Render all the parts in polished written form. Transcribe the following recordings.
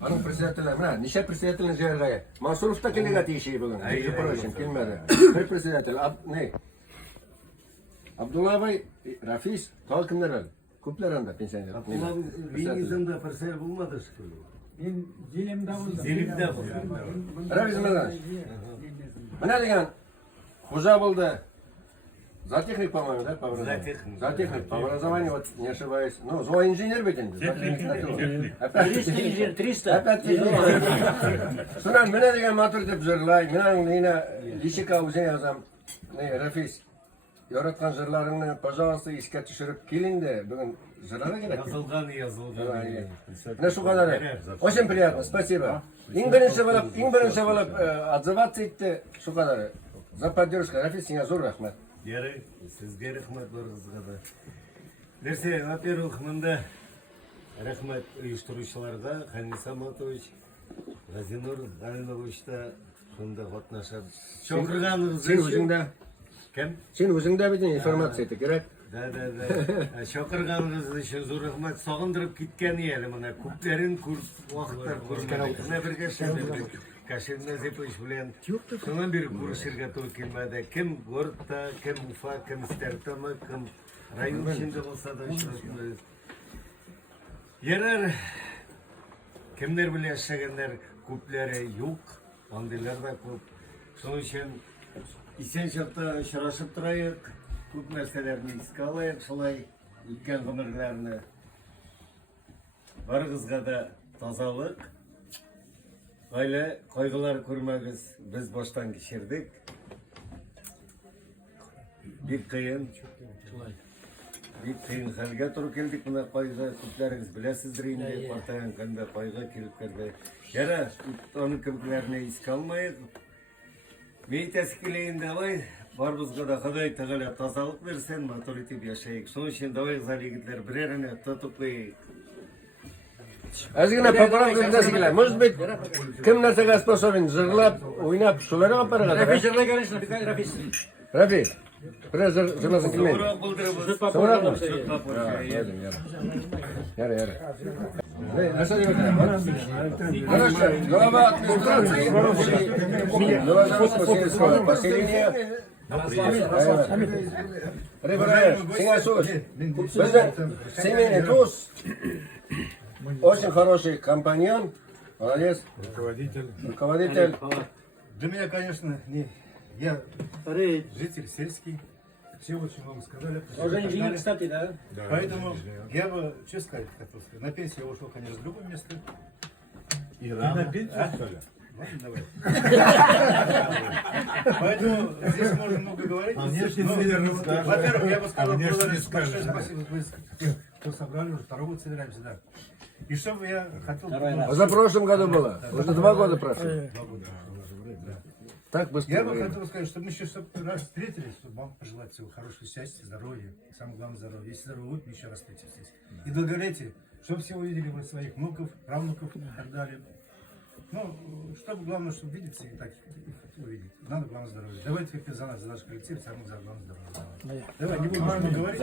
Anın председателі, мына, неше председателін жерлайы. Мансуров та келеге тиешей бүгін. Прочим, келмеді. Bir председатель, не? Абдуллабай, Рафис, тағы кімдер әлі? Көплер анда, пенсионер. Абдуллабай, бейнизімді председатель болмады шкілі. Ben Zilim'de buldum. Zilim'de buldum. Рафис Мирзанович, мына деген, Хужа болды. Зоотехник, по-моему, да? Зоотехник. Зоотехник, по образованию, вот, не ошибаюсь. Ну, зооинженер бит енді. Опять 300 инженер, 300. Опять Сонан, мына деген матур деп жырлай, мынаның нейіне личика өзен жазам. Не, Рафис, яратқан жырларыңны, пожалуйста, еске түшіріп келін де, бүгін жырлары керек. Yazılgan. Мына шу қадары. Очень приятно, спасибо. Ең бірінші болып отзываться етті шу қадары. За поддержку, Рафис, сеңе зор рахмет. Яры, сізге рахмет барыңызға да. Нәрсе, во-первых, мында рахмет ұйыштырушыларға, Хамид Саматович, Газинур Галинович та сонда қатнашады. Шақырғаныңыз Сен өзіңді, Кім? сен өзіңді бетін информация еті керек. Да. Шақырғаныңыз үшін зор рахмет. Сағындырып кеткен елі мына көптерін көріп уақыттар көрмедік. Мына бірге шәмдік. Кашир Назипович білен. Сонан бері көрішерге той келмеді. Кім Гордта, кім Уфа, кім Стертамы, кім район ішінде болса да ұшырасында. Ерер, кімдер біле шағындар көплері yok. Андайлар да көп. Соның үшін исен шақта ұшырасып тұрайық. Көп нәрселерді еске алайық, солай өткен ғұмырларны. Барыңызға да тазалық. Айлы қайғылар көрмегіз, біз баштан кешірдік. Бек қиын халге тұрып келдік мына қайға. Көплеріңіз білесіздер енді, партайын қанда қайға келіп керді. Яра, оның көплеріне еске алмайық. Мейтәсі келейін давай. Барбызға да Құдай тағала тазалық берсен, матур етіп яшайық. Соның үшін давай қыздар егітлер біреріне тұтып қойық. Әзгіне поправка етесі келе. Может быть, кім нәрсеге способен жырлап, ойнап, шулары қапарға да? Рафис жырлай конечно, Рафис. Рафис, біраз жырласын келмейді. Соғырақ бұлдыры Соғырақ бұлдыры. Яры. Нәрсе деп өтірі? Хорошо, глава администрации, Новозаводского поселения. Ребята, сеңе сөз. Біздің семейный туз. Очень хороший компаньон, молодец, руководитель. Для меня, конечно, я житель сельский, все очень много сказали. Уже инженер, кстати, да? Поэтому я бы, что сказать, хотел сказать, на пенсию я ушел, конечно, с другого места. И рано. На пенсию, что ли? Ладно, давай. Поэтому здесь можно много говорить. Во-первых, я бы сказал, большое спасибо, кто собрали, уже второго год собираемся, да. И что бы я хотел... За прошлом году было, уже 2 года прошло. 2 года. Так быстро. Я бы хотел сказать, чтобы мы еще раз встретились, чтобы вам пожелать всего хорошего счастья, здоровья, самое главное здоровья. Если здоровье будет, мы еще раз встретимся. И долголетие, чтобы все увидели вы своих внуков, правнуков и так далее. Ну, чтобы главное, чтобы видеться и так их увидеть. Надо главное здоровье. Давайте как за нас, за наш коллектив, самое главное здоровье. Давай, не будем много говорить.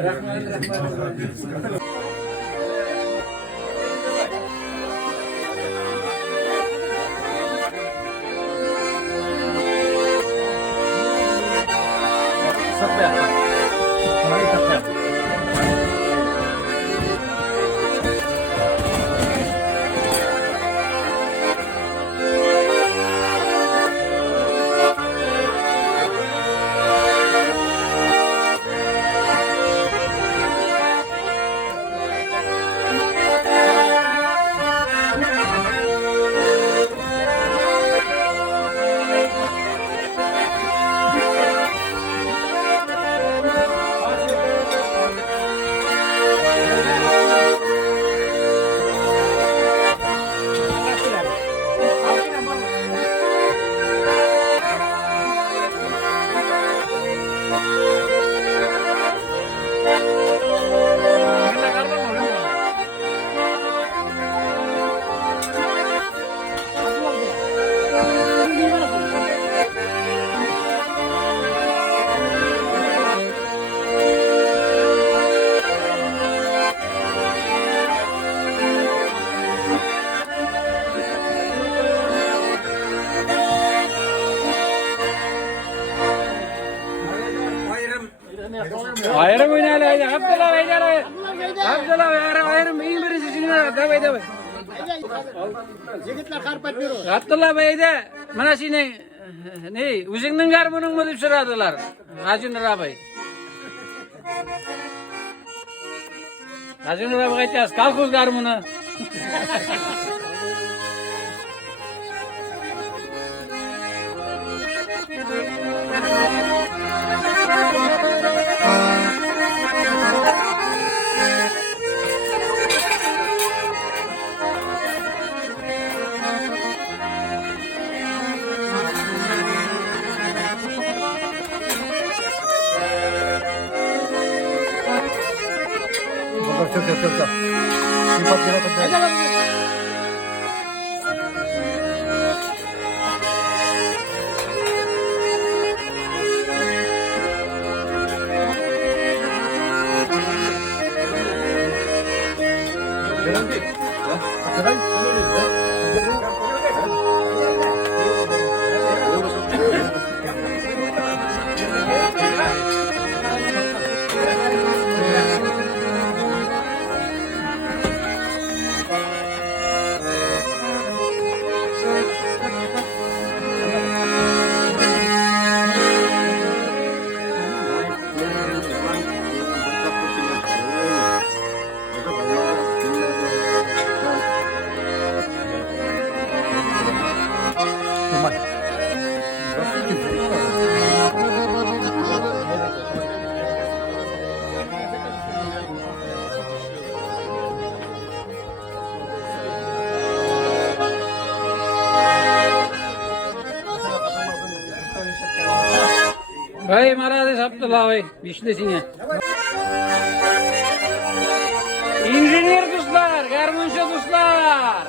Ayrım oynayalım haydi. Abdullah haydi. Abdullah ayrım iyi birisini davay davay. Yigitlar qarpat bero. Abdullah haydi. Mana seni ne? O'zingning garmoningmi deb so'radilar. Hajinur abay. Hajinur abay aytasiz, kolxoz garmoni. Hey Maradis Abdullah Bey, işlesine. İnjinier dostlar, garmonchi dostlar.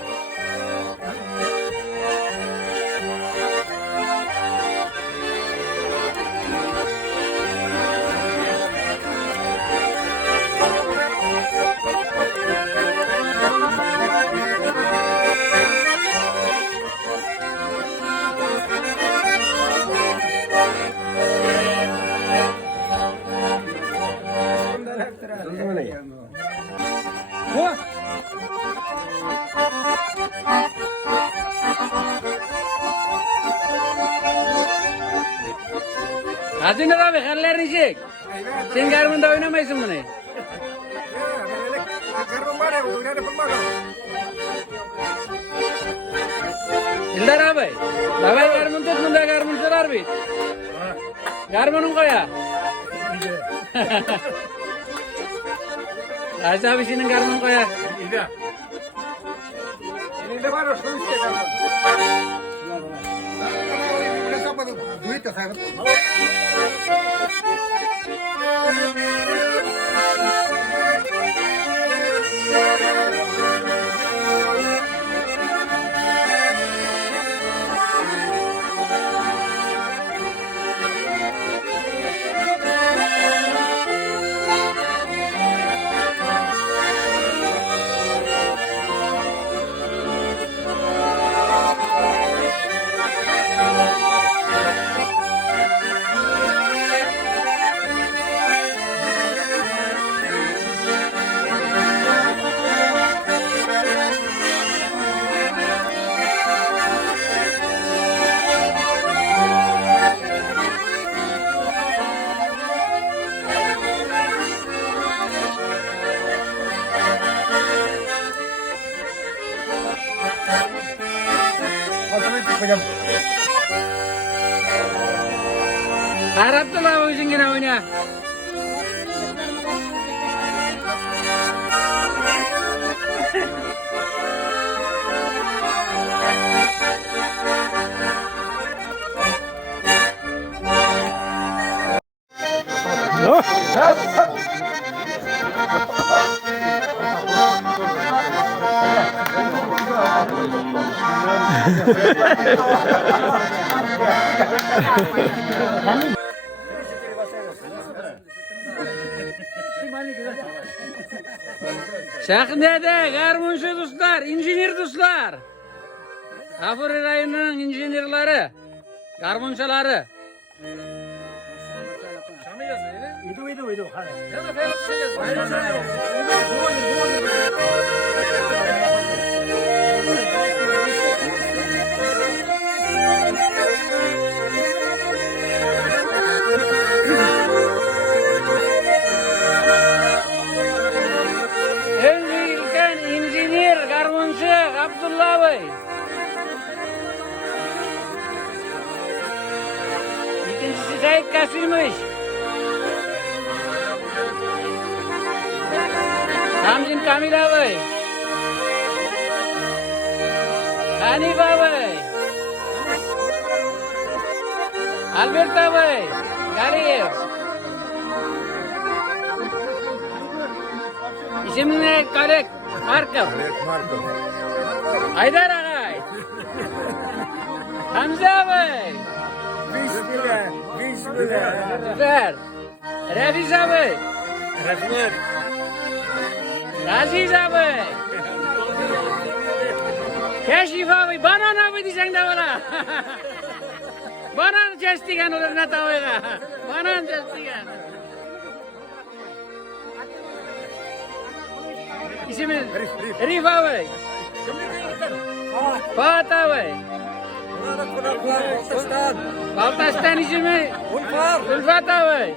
Hajinur abi, hallerini çek. Sen garmonda oynamaysın bunu. Ildar abi, davay garmon tut, bunda garmonchilar bit. Garmoning qo'ya. Aysha abi senin garmon qo'ya. Elimde var o şu işte garmon. Duit ya sayın. Abdullah o'zingina o'yna. Sahnede garmonchi do'stlar, injener do'stlar. G'afur rayonining injenerlari, garmonchilari. Uydu. Hadi. Yana Ferhat Çelik. En büyüken injinier, garmoncu Abdullah Bey. İkincisi Sait Kasım'mış. Hamzin Kamil abi. Hanif abi. Albert abi. Gariyev. İsim ne? Kalek Markov. Haydar ağay. Hamza abi. Bismillah. Süper. Refiz abi. Rahmet. Aziz abi. Keşif abi. Banan abi diyeceksin de bana. Banan kestigen olur ne tavayla. Banan kestigen. İsmin? Rif abi. Fuat abi. Baltaş'tan ismi? Ulfat abi.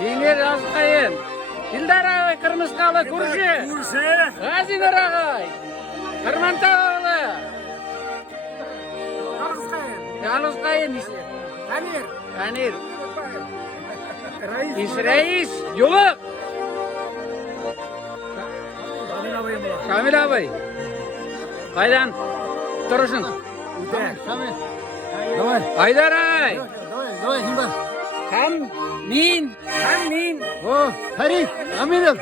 Diner Azkayın. Dildar abi Kırmızıkalı Kurşu. Gazi Nur ağay. Kırmantaoğlu. Yalnız Kayın. Kanir. Reis. Yoluk. Kamil abi. Kaydan. Durursun. Haydar ağay. Min. Oh, Harif, amirim.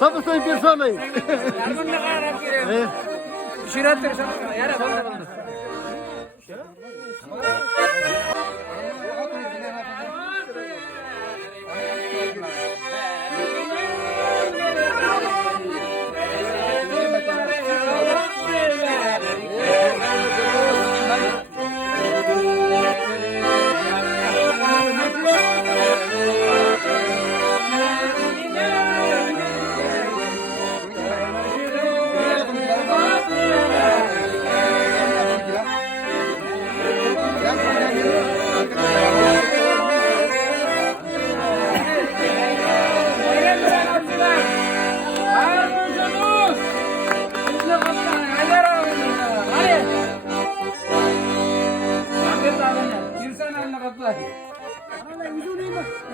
Sabır soy bir sonrayım. Yardım ne kadar yapıyor? Şiratır sana. Yara bana.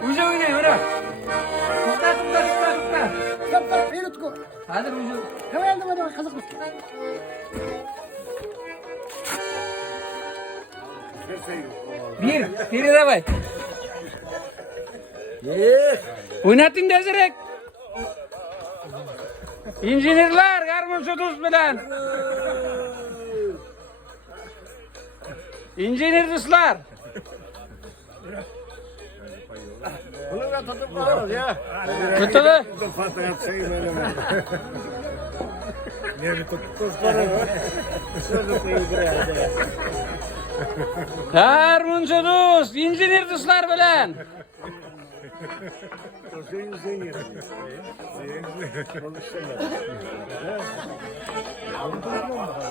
Ucu ne ora? Tukta. Hadi ucu. Hemen kazık mısın? Biri de bay. Oynatın dezerek. İnjinirler garmon suduz bilen. İnjinir ruslar. Bunu da tutup alırız ya. Tutulu. Fotoğraf sayın öyle mi? Garmon suduz. İnjinir ruslar bilen.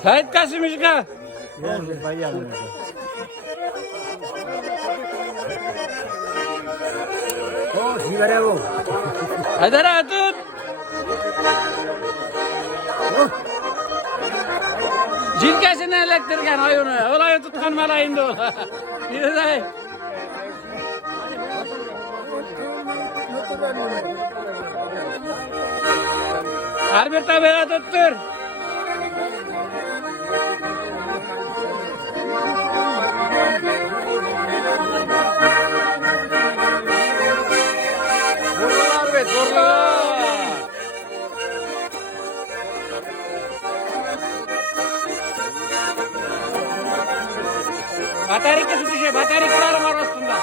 Sait Kasım'ışka. Haydar ağa tut. Cilkesini elektirgen oyunu. Olayı tutkan malayında ola. Yürü dayı. Albert abiye tuttur. Vurdu Albert, vurdu. Batarya tutuşu, bataryalarım arasında.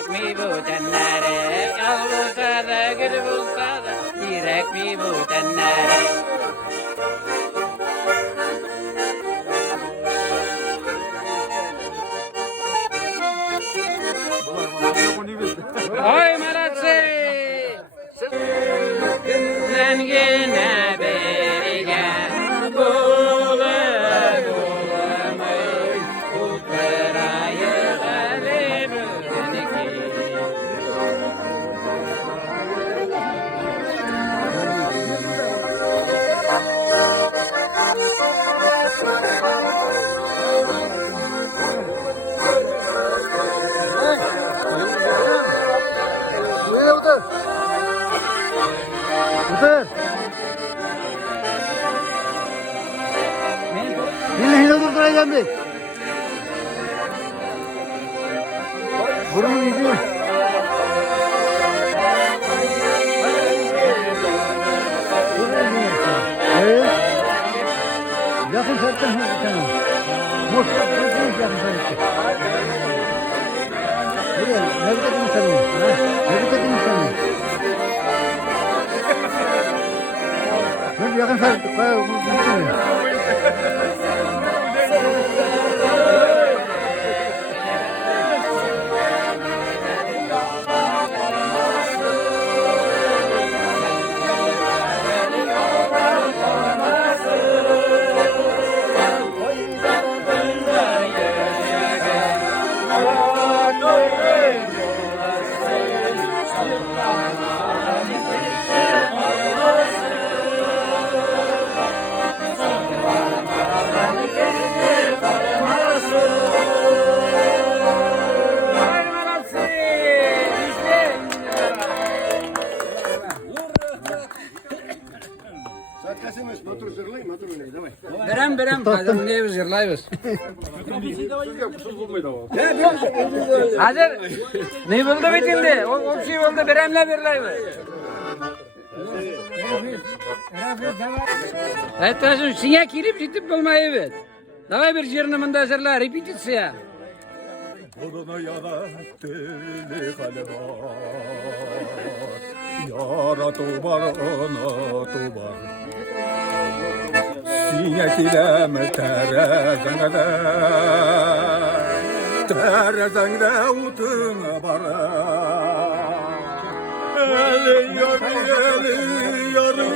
Yürek mi bu tenlere? Yol bulsa da gül bulsa da yürek mi bu tenlere? Oy Maratsi! Zengine berige bule bulamay Utrayı galim deniki Buyur otur. Otur. Yine oturtturacağım bir. Burnu gidiyor. Evet. Yakın saatten tamam. Mutlaka yakın saatten. Buraya nerede konuşalım? Nerede konuşalım? Ben yakın saatten bayağı konuşuyorum. Satkasıymış, motor zırlayın, motor oynayın, davay. Berem hazır ne zırlayız. Hazır ne buldu bitindi. O şey oldu Berem'le birlayız. Hatta sinya kirip gidip bulmayı evet. Davay bir jırnımında zırla repetitsiya. Odana yarattı galiba. Yaratı var, anatı var. Sinek ile mi terezende? Terezende utun var. Eli yarı.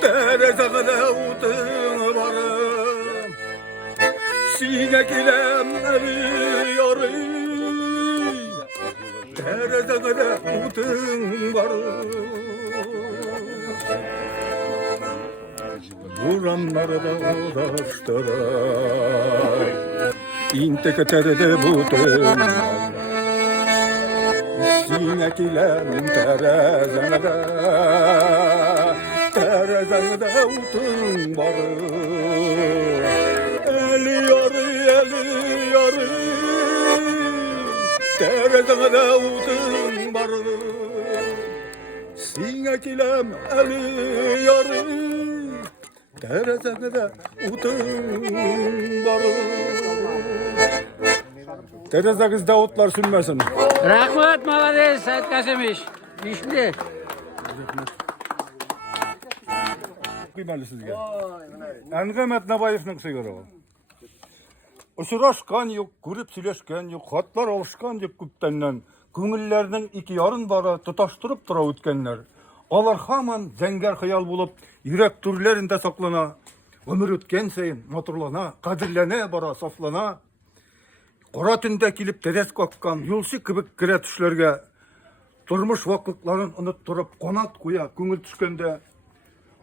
Terezende utun var. Sinek ile eli yarı. Terezede utun var. Buranlarda uğraştıra İnteke terede butun var. Sinek ile terezede Terezede utun var. Eli yarı Terezede utun var. Sinek ile eli yarı Terezede utun var. Terezegizde otlar sünmesin. Rahmat malades Sait Kasımış. İşte. Kıymalı sizge. Engemet Nabayev'nin sigara o. Uçuraşkan yok, görüp süleşken yok, hatlar alışkan yok küptenden. Köngüllerinin iki yarın bara tutaştırıp tura ötkenler. Alar haman zenger hayal bulup, yürek türlerinde saklana. Ömür ötken seyin motorlana, kadirlene bara saflana. Qora tünde kilip teres kokkan, yulsi kibik kire tüşlerge. Turmuş vakıkların unutturup, konat kuya, köngül tüşkende.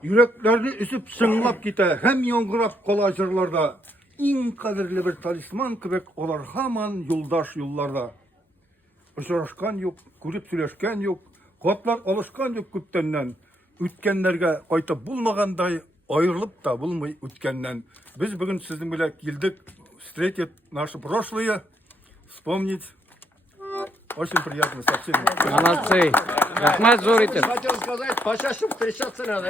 Yüreklerini üsüp sınlap gite, hem yongırap kolajırlarda. İn kadirli bir talisman kibik olar haman yoldaş yollarda. Uçuraşkan yok, görüp süleşken yok, kotlar alışkan yok küptenden. Ütkenlerge kayta bulmaganday ayrılıp da bulmay ütkenden. Biz bugün sizin bile geldik, встретить наше прошлое, вспомнить. Очень приятно совсем. Молодцы. Rahmat zor etip. Хотел сказать, почаще встречаться надо.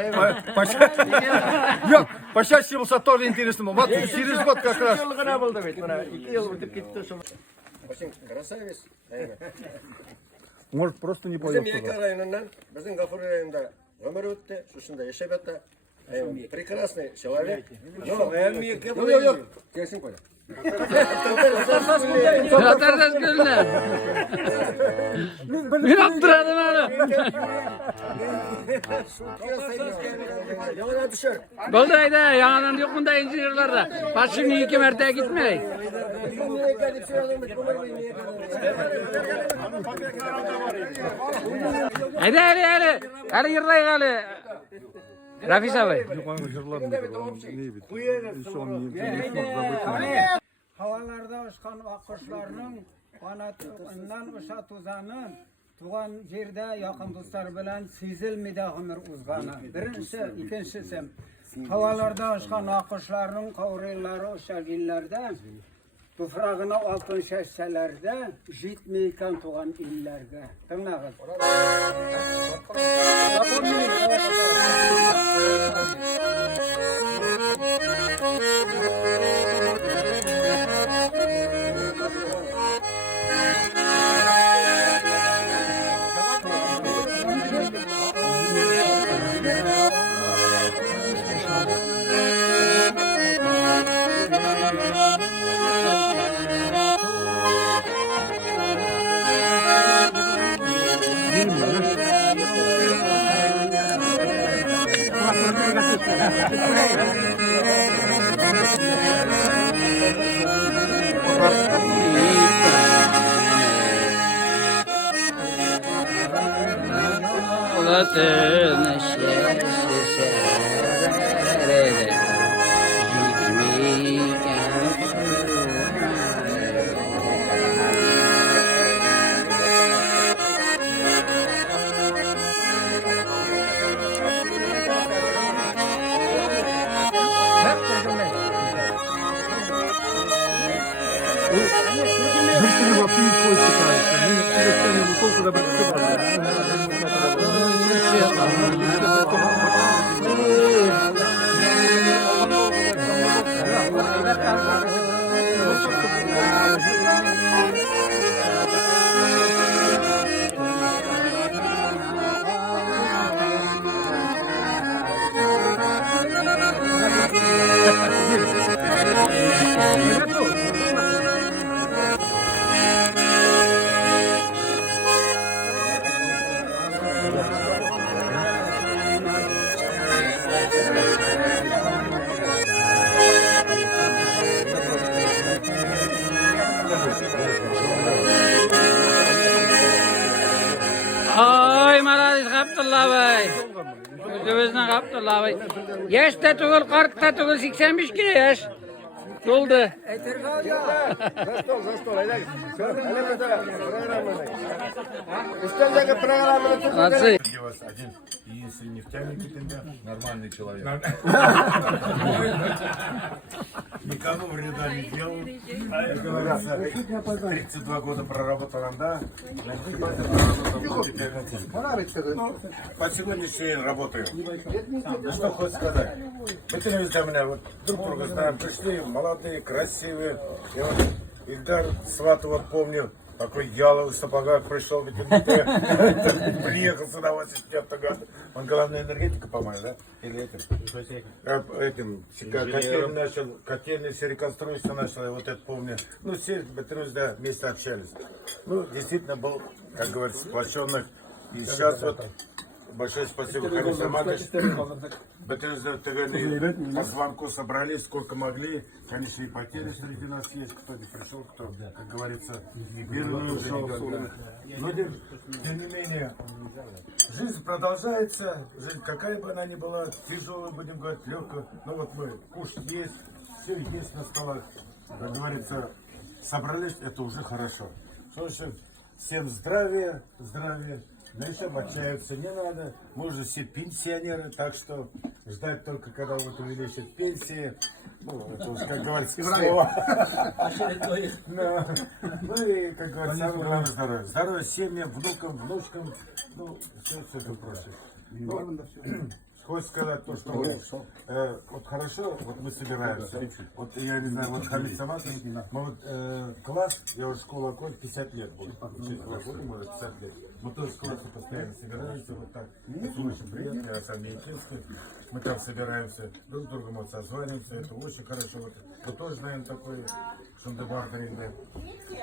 Yok, почаще olsa тоже интересно. Вот через год как раз. Yıl gına buldu bit bana. 2 yıl bitip gitti sonra. Sen krasavец. Может, просто не Bizim поел. Yeka rayonundan, bizim Gafur rayonunda ömür öttü. Şusunda yaşayıp hatta. Прекрасный человек. Yok. Gelsin koy. Atardas gülüne. Bir attıralım onu. Yana düşer. Buradaydı, yanından yok bunda incinirlerde. Başım iyi ki merteye gitmeyin. Hadi. Hadi yırlayık hadi. Rafis abi. Yukarı jırlarım dedi. Ne bileyim. Son yiyeyim. Havalarda uçkan akışlarının kanatından uşa tuzanın tuğan yerde yakın dostlar bilen sezilmedi ömür uzganı. Birincisi, ikincisi havalarda uçkan akışlarının kavrilleri uşa gillerde tufrağına altın şeşselerde jitmeyken tuğan illerge. Tınağız. Latın eşyası serere Bir sürü vakit koyduk. Bir sürü vakit Ay Maradis Abdullah Bey. Özümüzden Abdullah Bey. Yaş da tugul, kart da tugul 85 kilo yaş. Doldu. Zastol. Haydi. Üsteldeki programını Nasıl? Один единственный нефтяник нормальный человек. Никому вреда не делал. Как говорится, 32 года проработал да? По сегодняшний день работаю. Ну что хочешь сказать? Мы телевизор меня вот друг друга знаем, пришли молодые, красивые. И вот Ильдар Сват, вот помню, такой яловый в сапогах пришел, приехал сюда 85 года. Он главная энергетика, по-моему, да? Или этим? Котельный начал, котельный все реконструкцию начал, я вот это помню. Ну, все друзья вместе общались. Ну, действительно был, как говорится, сплоченных. И сейчас вот большое спасибо, Харис Амадович. По звонку собрались, сколько могли. Конечно, и потери среди нас есть, кто не пришел, кто, как говорится, первый ушел. Но, тем не менее, жизнь продолжается. Жизнь, какая бы она ни была, тяжелая, будем говорить, легкая. Ну вот мы, кушать есть, все есть на столах. Как говорится, собрались, это уже хорошо. Что же, всем здравия. На этом отчаиваться не надо. Мы уже все пенсионеры, так что ждать только, когда вот увеличат пенсии. Ну, это уж, как говорится, слово. Ну и, как говорится, самое главное здоровье. Здоровье семьям, внукам, внучкам. Ну, все это прочее. Хочешь сказать то, что вот хорошо, вот мы собираемся. Вот я не знаю, вот Хамид Саматович, мы вот класс, я вот школу окончил, 50 лет будет. Учить работу, может, 50 лет. Мы тоже с классом постоянно собираемся, вот так. Это очень приятно, я сам Мечинский. Мы там собираемся, друг с другом вот созваниваемся, это очень хорошо. Вот, мы тоже знаем такое, шундебартеринг,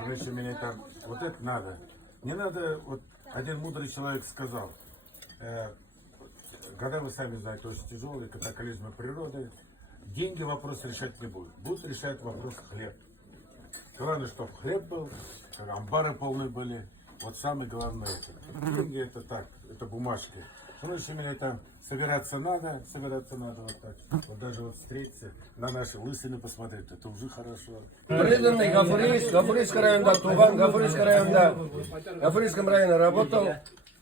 раньше меня там, вот это надо. Не надо, вот один мудрый человек сказал, когда вы сами знаете, очень тяжелые катаклизмы природы, деньги вопрос решать не будут. Будут решать вопрос хлеб. Главное, чтобы хлеб был, амбары полные были. Вот самое главное это. Деньги это так, это бумажки. Короче, меня там собираться надо вот так. Вот даже вот встретиться, на наши лысины посмотреть, это уже хорошо. Преданный Гафурист, Гафурийский районда Туган, Гафурийском районе работал.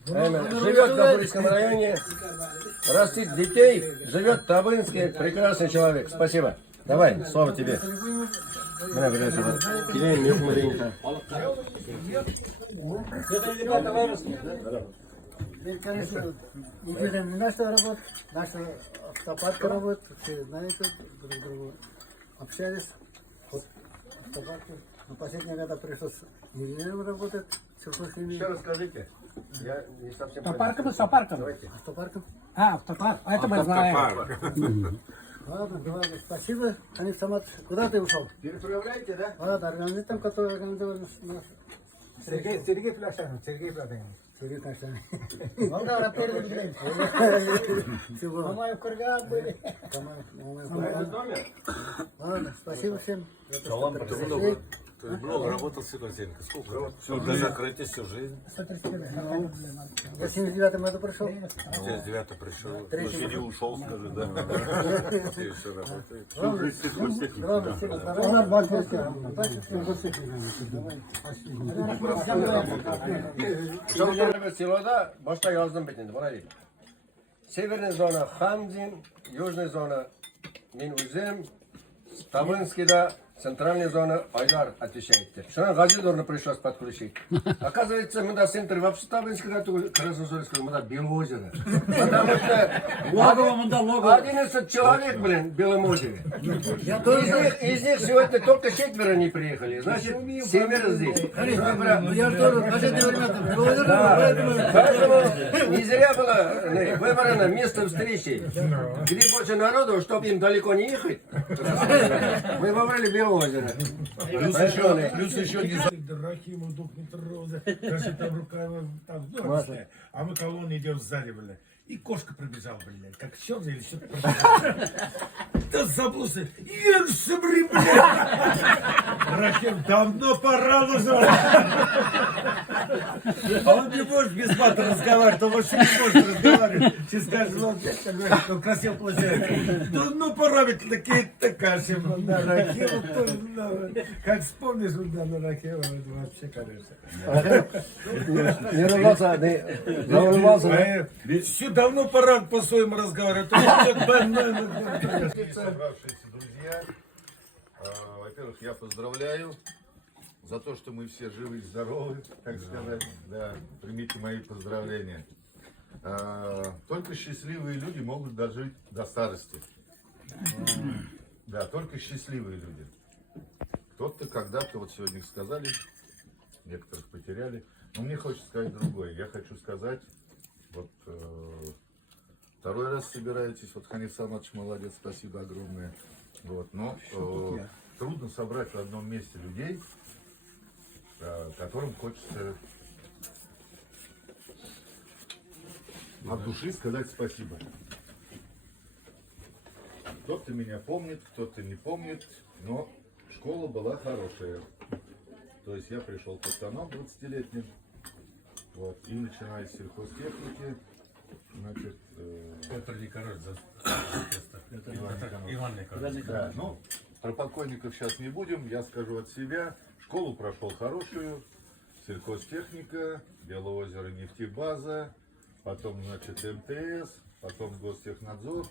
Живет в Гафурийском районе, растит детей, живет в Табынске, прекрасный человек. Спасибо. Давай, слово тебе. Конечно, неделями наша работа, наша автопарка работает, все знаете, друг другу общались. Вот автопарки. Но последние года пришлось неделями работать, сельхозхимией. Еще расскажите. Я не совсем Автопарком и сопарком. Автопарком. Автопарк. А это мы знаем. Ладно, спасибо. Хамид Саматович, куда ты ушел? Переправляете, да? Ладно, организм, который организовал наш. Сергей Пляшанов, Сергей Пляшанов. Сергей Пляшанов. Волгоград первый день. Чего? Мамаев курган были. Ладно, спасибо всем. Ты много работал с Сергеенко? Сколько? Все, до закрытия всю жизнь. Я в 79 году пришел. В 79 пришел. Третий Не ушел, скажи, да. Ты еще работаешь. Селода başta yazdım bitindi. Buna değil. Северная зона Хамзин, южная зона Минузем, Табынскийда, центральная зона Айдар отвечает. Шuna Газидорна пришлось подключить. Оказывается, мы до центра вообще Табынскийда, Краснозорского, мы до Белоозера. Потому что 11 человек, блин, в Белом озере. Из них сегодня только 4 не приехали. Значит, 7 здесь. Я же тоже в последнее время Поэтому не зря было выбрано место встречи, где больше народу, чтобы им далеко не ехать. Мы выбрали Белое озеро. Плюс еще не Рахимов, духнет роза, даже там руками, там, ну, а мы колонны идем сзади, блядь. И кошка пробежала, блядь, как черный или что-то пробежала. Да заблудился, ешься, блядь. Рахим, давно пора уже. А он не может без мата разговаривать, он вообще не может разговаривать. Сейчас скажет, он красиво получается. Давно пора, ведь такие-то каши, да, Рахим, как вспомнишь, да, на Рахима, это вообще, конечно. Не ругался, не улыбался. Все давно пора по-своему разговаривать. собравшиеся друзья. Во-первых, я поздравляю за то, что мы все живы и здоровы, так сказать. Да, примите мои поздравления. Только счастливые люди могут дожить до старости. Да, только счастливые люди. Кто-то когда-то, вот сегодня сказали, некоторых потеряли. Но мне хочется сказать другое. Я хочу сказать, вот второй раз собираетесь, вот Хамид Саматович молодец, спасибо огромное. Вот, но трудно собрать в одном месте людей, которым хочется от души сказать спасибо. Кто-то меня помнит, кто-то не помнит, но школа была хорошая. То есть я пришел пацаном 20-летним, вот, и начиная с сельхозтехники, значит, Петр Николаевич, Иван Николаевич. Да, ну, про покойников сейчас не будем, я скажу от себя. Школу прошел хорошую, сельхозтехника, Белоозеро нефтебаза, потом, значит, МТС, потом Гостехнадзор.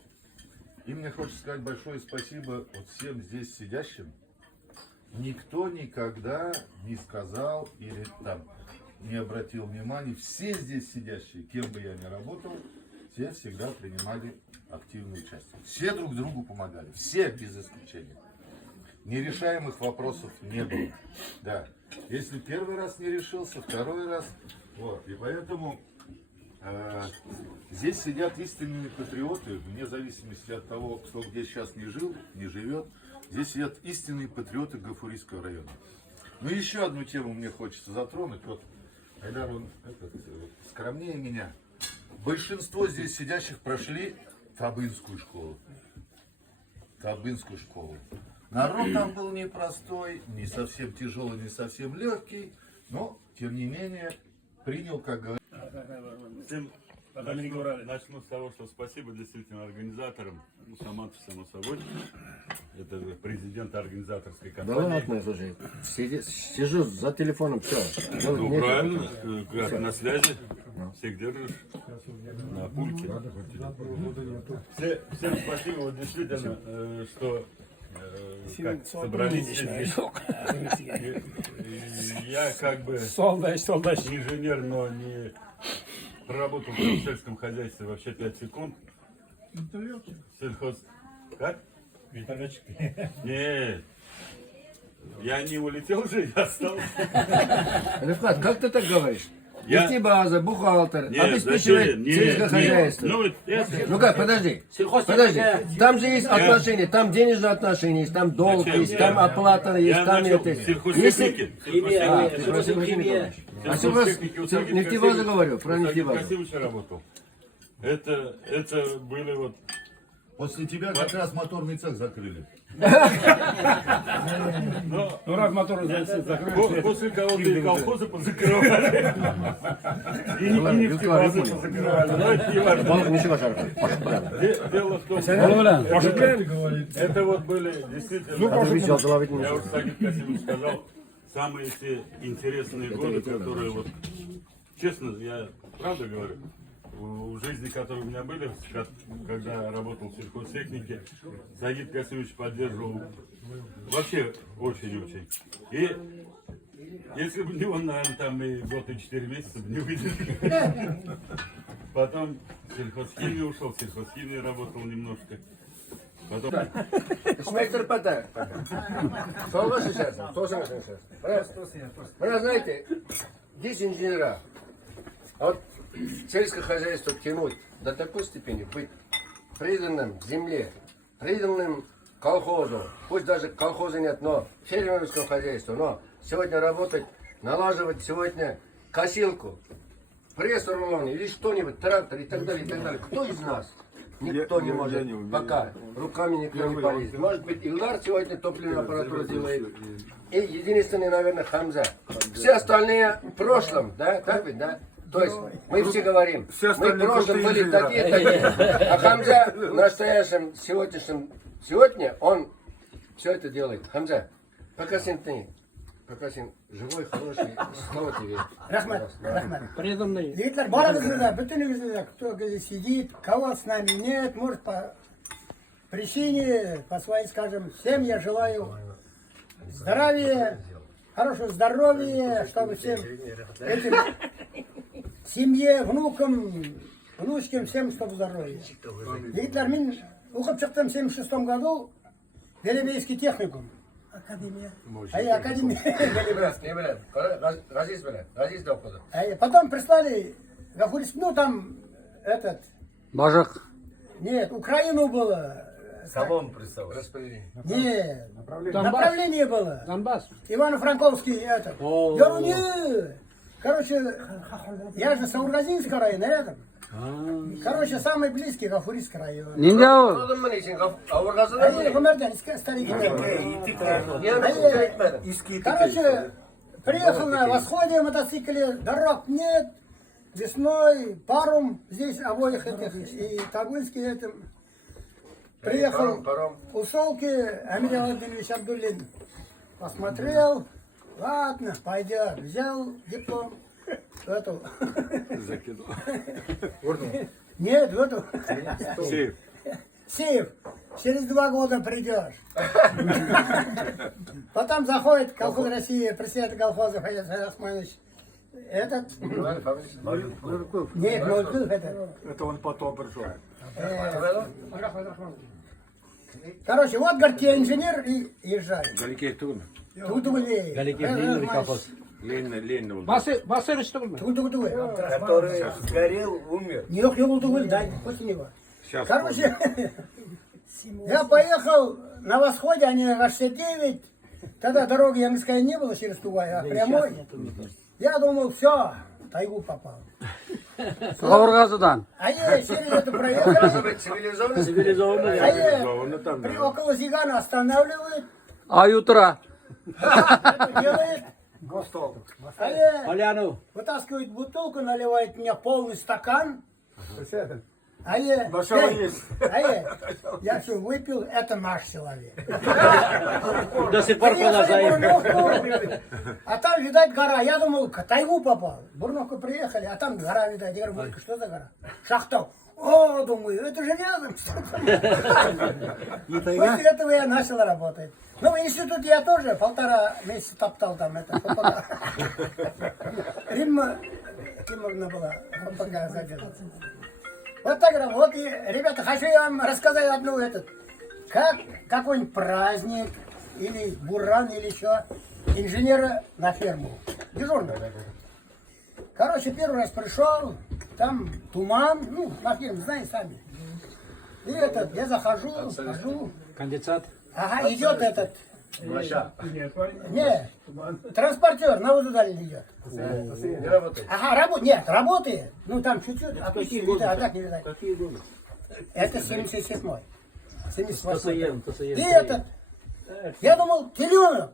И мне хочется сказать большое спасибо вот всем здесь сидящим. Никто никогда не сказал или там не обратил внимания, все здесь сидящие, кем бы я ни работал, все всегда принимали активное участие. Все друг другу помогали, все без исключения. Нерешаемых вопросов не было. Да. Если первый раз не решился, второй раз. Вот. И поэтому здесь сидят истинные патриоты, вне зависимости от того, кто где сейчас не жил, не живет. Здесь сидят истинные патриоты Гафурийского района. Но еще одну тему мне хочется затронуть. Вот Айдар, он скромнее меня. Большинство здесь сидящих прошли Табынскую школу. Табынскую школу. Народ там был непростой, не совсем тяжелый, не совсем легкий, но, тем не менее, принял, как говорится. Всем начну с того, что спасибо действительно организаторам, Самату, само собой. Это президент организаторской Да компании. ладно, слушай, сижу за телефоном, все. Ну, правильно, как на связи, всех держишь на пульте. Всем спасибо, вот действительно, что как собрались здесь. Я как бы инженер, но не проработал в сельском хозяйстве вообще 5 секунд. Сельхоз... Как? Нет. Я не улетел же, я остался. Рифкат, как ты так говоришь? Я- Нефтебаза, бухгалтер, Нет, обеспечивает нет, сельское нет. хозяйство. Ну, это... Ну как, подожди, там же есть отношения, там денежные отношения есть, там долг Зачем? есть, там оплата есть, Я там начал это. сельхозтехники. А что у вас нефтебаза говорю, про нефтебазу. Красивича работал. Это были вот... После тебя как раз моторный цех закрыли. Но раз мотор закрыли. после кого-то и колхозы позакрывали. И нефтебазы позакрывали. Но это не важно. Дело в том, что это вот были действительно, я уже Сагит Касимович сказал, самые те интересные годы, которые вот, честно, я правда говорю, в жизни, которые у меня были, когда работал в сельхозтехнике, Сагит Касимович поддерживал вообще очень-очень. И если бы не он, наверное, там и год и 4 месяца бы не выдержали. Потом в сельхозхимию ушел, в сельхозхимии работал немножко. Потом... Шмейстер Патер. Солнце сейчас, Вы знаете, здесь инженера. А вот сельское хозяйство тянуть до такой степени, быть преданным земле, преданным колхозу, пусть даже колхоза нет, но фермерскому хозяйству, но сегодня работать, налаживать сегодня косилку, пресс рулон или что-нибудь, трактор и так далее, и так далее. Кто из нас? Никто не может, пока руками никто не полезет. Может быть, Ильдар сегодня топливную аппаратуру делает. И единственный, наверное, Хамза. Все остальные в прошлом, да? Так ведь, да? То есть мы все говорим, мы в прошлом были такие, а Хамза в настоящем, сегодня он все это делает. Хамза, пока син ты, пока син живой, хороший, слава тебе. Рахмат. Преданный. Видите, барабызда, бүтünüzde, кто сидит, кого с нами нет, может по причине, по своей, скажем, всем я желаю здравия, хорошего здоровья, чтобы всем этим семье, внукам, внучкам, всем, чтобы здоровья. Видите, мен оқып шықтым в 76 году Белебейский техникум. Академия. Академия. Не берет, Газиз берет, Газиз да okudu. Потом прислали Гафурийский, ну там этот, Бажық. нет, Украину было. Салон прислал. Нет, направление было. Донбасс. Ивано-Франковский этот. Я говорю, нет. Короче, я же Саургазинский район, рядом. Короче, самый близкий Гафурийский район. Нинде ол? Anladın mı için? Avurgazı'da mı? Гумерден, старик. Короче, приехал на восходе мотоцикле, дорог нет, весной паром, здесь обоих этих, и Табынский этим. Приехал у Солки, Амирий Владимирович Абдуллин. Посмотрел, ладно, пойдет, взял диплом. Эту. Нет, в эту. Сеев. Через 2 года придешь. Потом заходит колхоз России, председатель колхоза Фаид Османович. Этот... Нет, Нольков это. Это он потом пришел. Короче, вот, говорит, я инженер и езжаю. Галикей Тугун. Тудули. Ленин. Басырыч түгілмі? Тудули. Который сгорел, умер. Нет, я был Тудули, да, после него. Сейчас. Короче, я поехал на восходе, они на 69. Тогда дороги Ямской не было через Тугай, а прямой. Я думал, все, тайгу попал. Қабырғасыдан. А я через это проехал. Цивилизованный. А я при около Зигана останавливает. Ай-утра. Это делает. А я Поляну. вытаскивает бутылку, наливает мне полный стакан. А я, Нашего есть. я все выпил, это наш человек. До сих пор Приехали в продолжаем. Бурновку, а там, видать, гора. Я думал, к тайгу попал. В Бурновку приехали, а там гора, видать. Я говорю, Войка, что за гора? Шахтов. О, думаю, это же рядом что-то. После этого я начал работать. Ну, в институте я тоже 1,5 месяца топтал там это. Римма Кимовна была, ФПК задержала. Вот так работаю. Ребята, хочу я вам рассказать одну как какой-нибудь праздник или буран или еще инженера на ферму. Дежурного. Короче, первый раз пришел, там туман, ну, на ферме, знаете сами. И я захожу, Конденсат. ага, идет не, транспортер на воду дальний идет. Не работает. Ага, нет, работает. Ну там чуть-чуть, а так не видать. Это 77-й. 78-й. И я думал, теленок,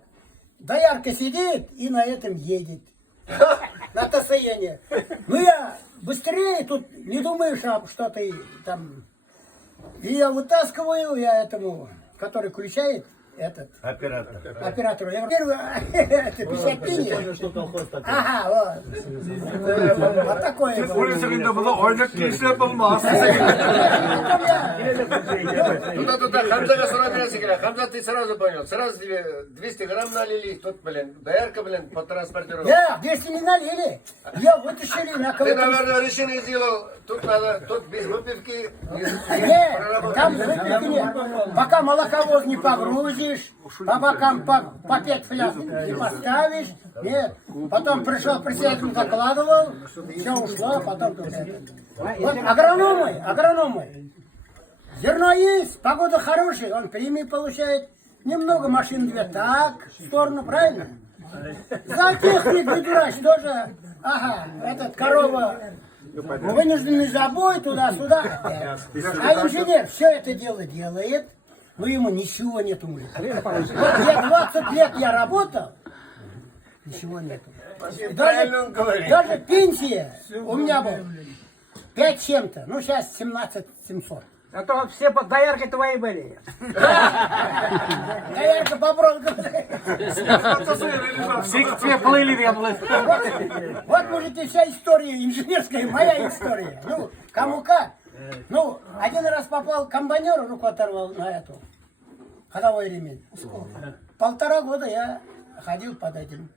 доярка сидит и на этом едет. На ТСЕ. Ну я быстрее, тут не думаешь, что ты там. И я вытаскиваю, я этому, который включает, оператору. Я говорю, это 55. Ага, вот. Вот такое было. Улицарында было ойнап келсе болмас. Туда, Хамзаға сұрап бересің келе. Хамза, ты сразу понял. Сразу тебе 200 грамм налили, тут, доярка, по транспортировке. Да, 200 не налили. Я вытащили на Ты, кого-то. наверное, решение сделал, тут без выпивки. Нет, там выпивки нет. Пока молоковоз не погрузишь, по бокам по 5 фляг не поставишь. Нет. Потом пришел, председатель закладывал, все ушло, потом тут это. Вот агрономы. Зерно есть, погода хорошая, он премии получает. Немного машин 2 так, в сторону, правильно? За техник выбираешь тоже. Ага, корова. Вынужденный забой туда-сюда. А инженер все это дело делает, но ему ничего нету. Вот я 20 лет я работал, ничего нету. Даже пенсия у меня была 5 чем-то, ну сейчас 17 700. А то все под дояркой твои были. Доярка попробуй. Все плыли. Вот можете вся история инженерская, моя история. Ну, кому как. Ну, один раз попал комбайнер, руку оторвал на эту ходовой ремень. 1,5 года я ходил под этим.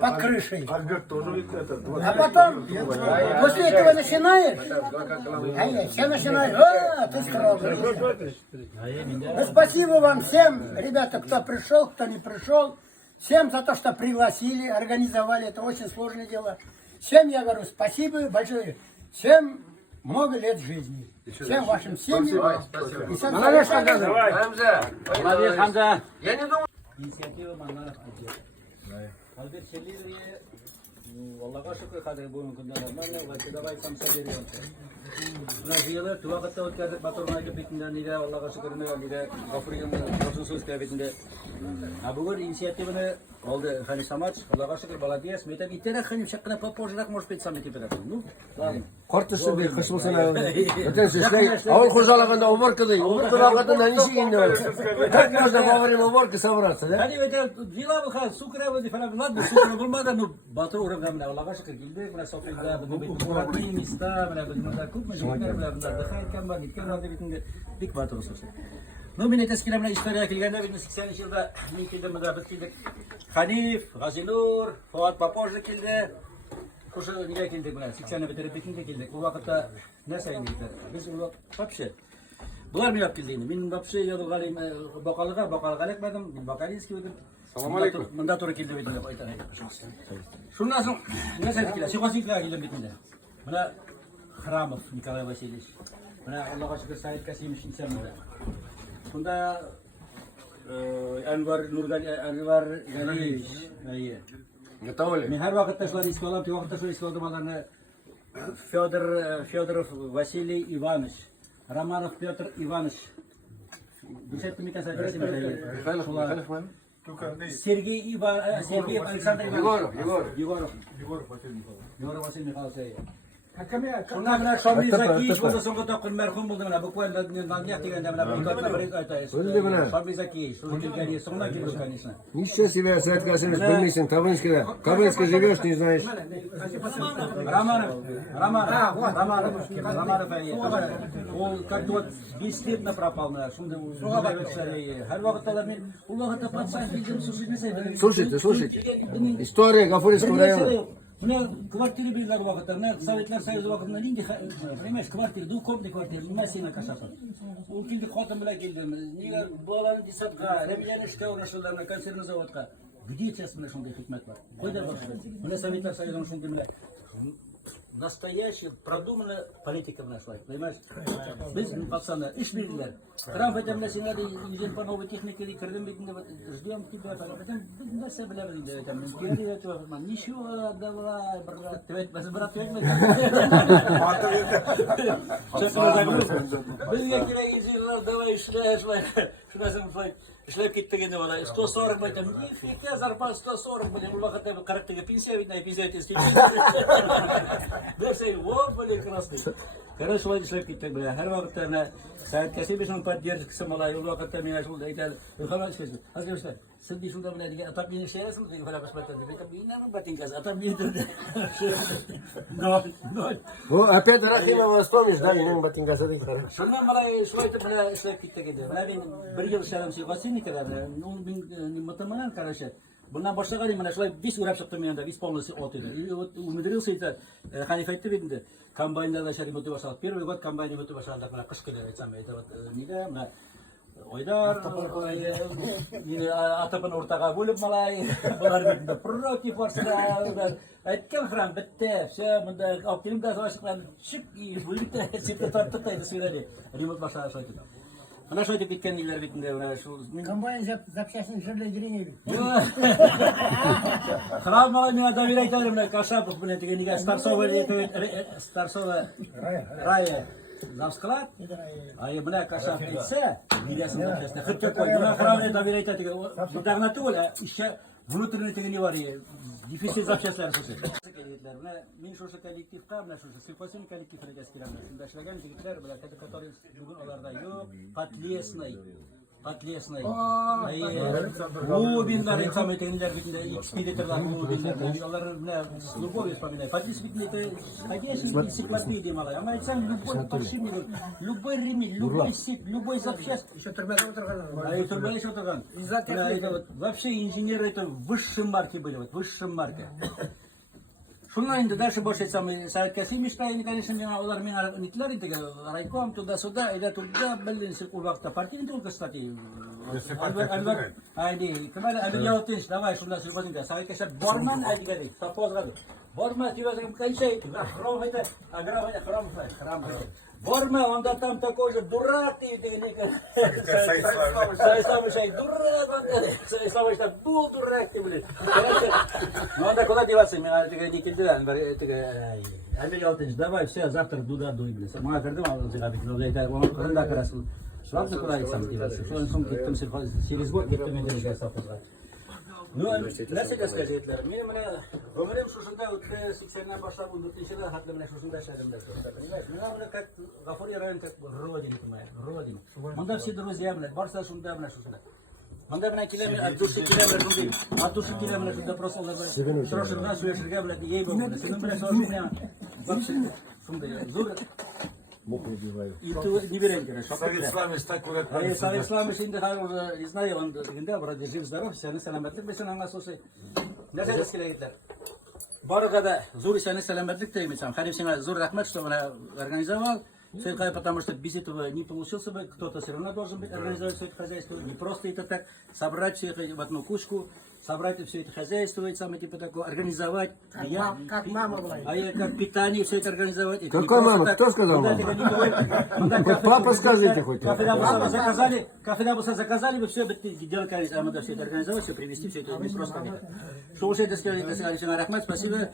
Под крышей. А потом, после этого начинаешь, все начинают, ты строго. Ну, спасибо вам всем, ребята, кто пришел, кто не пришел. Всем за то, что пригласили, организовали. Это очень сложное дело. Всем я говорю спасибо большое. Всем много лет жизни. Всем вашим семьям. И всем Молодец, Хамза. Я не думаю. Инициатива Манаров отдел. Albet Selir'e Allah'a şükür kadar bugün günlerden ve давай сам соберемся. Naziyeli tuvaqatda o'tkazib Baturmayga bitindan nega Allohga shukr nega G'afurga so'z kayfiyatida. Bugun inisiativani oldi Xani Samach. Allohga shukr молодец. Metab itera Xani shaqqina попозже может быть сами температура. Ну, ладно. Қортысы бір қысылсын ауыл қожалығында уборкадай. Уборка вақытында неше енді как можно во время уборки собраться, да? Hani öyle dila bakar, sukra falan var mı? Sukra bulmadan bu Batur uğramda Allah'a şükür geldi. Bana sofrada bu bir mista, bana bir kup mecbur bana da haykan var, gitken vardı bitinde big Batur olsun. No beni tezkire bana historia kilganda 80 yılda mümkün de biz kildik. Hanif, Gazinur, Fuat Papoz'da kildi. Koşu niye geldik buna? 80'e bitirip bitince geldik. O vakitte ne sayındılar? Biz o vakit bular mı yapıldı? Benim vapşı yolu galim bakalığa lekmedim. Bakalinski ödüm. Salam aleyküm. Bunda doğru kilde bitince koytan. Şundan sonra ne saydılar? Sikosikla kilde bitince. Buna Храмов Николай Васильевич. Buna Allah'a şükür Said Kasım'mış insan burada. Bunda Anwar Ganiyeviç. Готовы Men her vakitte şular iski olam, vakitte şular iski oldum alarını Федоров Василий Иванович, Романов Петр Иванович. Душетті мекен sayfası mı? Сергей Александр Иванович. Егоров Василий Михайлович. Şunlar bana Şamli Zakiyeviç burada sonunda takın merhum buldu bana. Bu koyunda ne diyende bana bu kadar bir aytayız. Öyle bana. Şamli Zakiyeviç. Türkiye'ye sonuna gidiyor конечно. Ничего себе, Саид Касимович, Бельмисин, Кабынская живешь, не знаешь. Романов. Он как-то вот бесследно пропал. Her vakitte ben Allah'a patsan bildim susuz Слушайте. История Гафуринского района. Мне квартиры были на вакыта, мне Советлар Союзы вакытында деньги, понимаешь, квартиры, двухкомнатный квартиры, машина кашасан. Ул килди хатын белән килди. Нигә баланы дисатка, ремьянышка урашыларына, консервный заводка. Где сейчас менә шундый хикмәт бар? Кайда башлый? Менә Советлар Союзының шундый менә настоящая продуманная политика нашла, понимаешь? Biz пацаны, iş bildiler. Храм фәтемләсенә дигән по новой технике кирдем битендә ждем тебя. Biz нәрсә беләбез инде там. Кирдә торман. Ничего, давай, брат, твет, брат, твет. Безгә кирәк изиләр, давай эшләш. Шунысы файт. Эшләп киттек инде вала. 140 байтам. Нифига зарплата 140 белән ул вакытта 40 пенсия бит, пенсия Дерсей, вот, блин, красный. Короче, шулай эшләп киттек белән. Һәр вакытта менә Саид Касимовичның поддержкасы малай, ул вакытта менә шул әйтәләр. Хәлал эшләсез. Хәзер сез ди шунда белән дигән атап мине эшләясез, дип фәләк эшләтә. Миннән ботинкасы атап мине. Ну, опять Рахимова вспомнишь, да, менің ботинкасы дейді. Шуннан малай шулай итеп менә эшләп киттек инде. Менә мин 1 ел эшләдем Сигасинникада. Ул мин мотоманан, короче. Bundan başlayan imana şöyle biz uğraş yaptım yanında, biz polisi otuydu. Umudurulsa ise hanifetti bindi. Kambayında da şerif motive başladı. Bir god kambayını motive başladı. Bana kış geliyor etsem. Niye? Oydar, yine atapın ortağa bulup malay. Bunlar bindi. Protif varsa etken hram bitti. Şey bunda optimimde savaştıklar. Şık iyi. Bu bitti. Sipte tarttı söyledi. Remote başladı şöyle. Ana şöyle gitken iller bitinde ona şu Комбайн запчастный жерлей деревьев. Храм малайна да вирайтарым на кашапов блин тиге нига Старсова рая на склад. А я бля кашап итсе, билесин да честно. Хотя кой, на храме да вирайта тиге дагнатула, еще внутренний тиге не вари. Дефицит запчастлар сосы. Мен шушы коллективка, менә шушы сельхозный коллектив регистрирован. Шунда эшләгән җегетләр белән, которые бүген аларда юк, Подлесный. Лубинлар экзамен итәләр бит инде, экспедиторлар Лубинлар. Алар белән с любовью вспоминаю. Подлесный бит инде, конечно, энциклопедия малай. Ама әйтсәң, любой подшипник, любой ремень, любой сет, любой запчасть. Еще турбаза отырган. И турбаза еще отырган. Это вот вообще инженеры это высшей марки были, вот высшей марки. Шуннан инде дальше больше самый Саид Касимович, конечно, олар мен нитләр инде райком туда-сюда, иде туда, блин, ул вакытта партия только, кстати. Альвар, айди, кемәл Абдуллаевич, давай шунда сельхозникка, Саид Касимович, барман айдигәди, совхозга. Барма, тибәсем кайчай, хром это, храм. Борма, он да там такой же дурак, ты Саисламович, дурак, Саисламович, был дурак, ты, блин. Ну, он да куда деваться, меня не кидали, Амир Алтынович, давай, все, завтра туда дуй, блин. Моя кардема, он кырында карасыл. Шуан да куда сам деваться. Шуан сом кеттім, через год кеттім, мен дережге сапызға. Ну, нәрсеге скажетлер, мен менә гомерем шушында үтте 80-нан башлап 14-нче елда хәтле менә шушында эшләдем дә. Понимаешь, менә как Гафури район как родина моя, родина. Монда все друзья белән, барса шунда менә шушында. Монда менә киләм, от души киләм шунда. От души киләм менә шунда просто алар. Трошырга сөйләшергә белән, ей бу. Синең белән сөйләшмәм. Вообще шунда зур. И то не берем, конечно. Совет Исламович так вот. Совет Исламович инде не знаю, он инде вроде жив здоров, все на саламат. Ты бесен аңа слушай. Нәрсә дискеләйтләр? Barıga da zor seni selametlik deyim sen. Halim sana zor rahmet что она организовал. Все это потому что без этого не получился бы. Кто-то все равно должен быть организовать все это хозяйство. Не просто это так собрать все это в одну кучку, собрать все это хозяйство, и самое типа такое, организовать. Как мама была. А я как питание все это организовать. Это не Какой просто мама? так. Кто сказал Куда мама? ты ходил, Хоть папа скажите хоть. Кафедрабуса заказали, вы все бы делали, а мы все это организовать, все привезти, все это не просто нет. Что уж это сказали, все рахмат, спасибо.